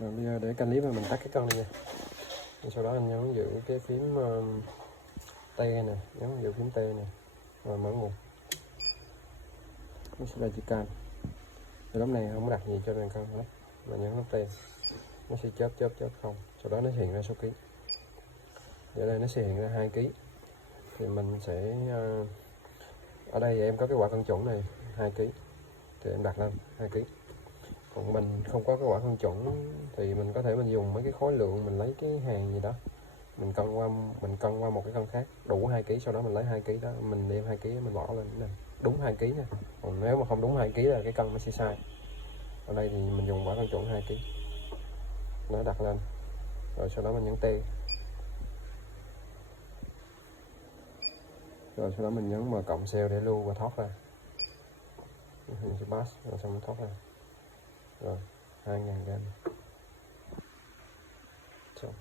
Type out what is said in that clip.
Rồi bây giờ để canh clip mình tắt cái con này nha. Sau đó anh nhấn giữ cái phím T nè, nhấn giữ phím T nè, rồi mở nguồn. Nó sẽ là chữ can. Thì lúc này không có đặt gì cho nên con hết, mà nhấn nút T nó sẽ chớp không. Sau đó nó hiện ra số ký. Ở đây nó sẽ hiện ra 2 ký. Thì mình sẽ ở đây em có cái quả cân chuẩn này 2 ký thì em đặt lên 2 ký. Còn mình không có cái quả cân chuẩn thì mình có thể mình dùng mấy cái khối lượng, mình lấy cái hàng gì đó mình cân qua một cái cân khác đủ 2 kg, sau đó mình lấy 2 kg đó mình đem 2 kg mình bỏ lên nè, đúng 2 kg nha. Còn nếu mà không đúng 2 kg là cái cân nó sẽ sai. Ở đây thì mình dùng quả cân chuẩn 2 kg, nó đặt lên rồi sau đó mình nhấn T, rồi sau đó mình nhấn M cộng cell để lưu và thoát ra, mình sẽ pass rồi xong mình thoát ra. Rồi 2000 gram xong.